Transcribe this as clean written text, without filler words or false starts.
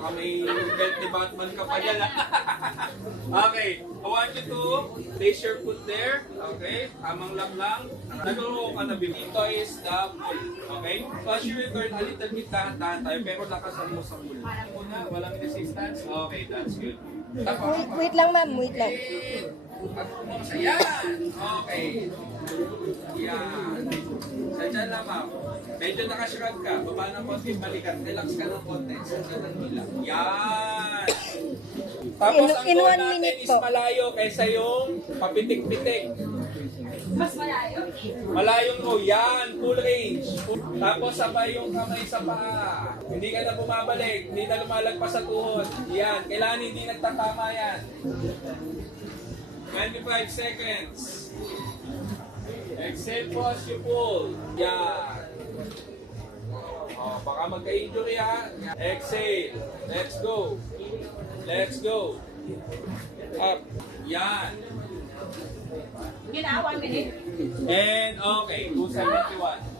Baka may belt ni Batman ka pa dyan. Okay, I want you to place your foot there. Okay, tamang lang. Naguro ka na dito is the pull. Okay, so as you return, a little bit dahan-dahan tayo, pero lakasan mo sa pull. Una, walang resistance. Okay, that's good. Wait lang ma'am, wait lang. Ayan! Okay. Yan. Sadya lang, ma'am. Medyo nakashrug ka. Baba ng konti, balikan. Relax ka ng konti. Sadya lang nila. Yan! Tapos ang In goal 1 natin minute is po. malayo kaysa yung papitik-pitik. Mas malayo? Malayong go. Yan. Full range. Tapos sabay yung kamay sa paa. Hindi ka na bumabalik. Hindi na lumalagpas sa tuhod. Yan. Kailangan hindi nagtatama yan. 25 seconds. Exhale po as you pull. Yan. Oh, baka magka-injury ha. Exhale. Let's go. Let's go. Up. Yan. Ginawa, 1 minute. And okay, 271.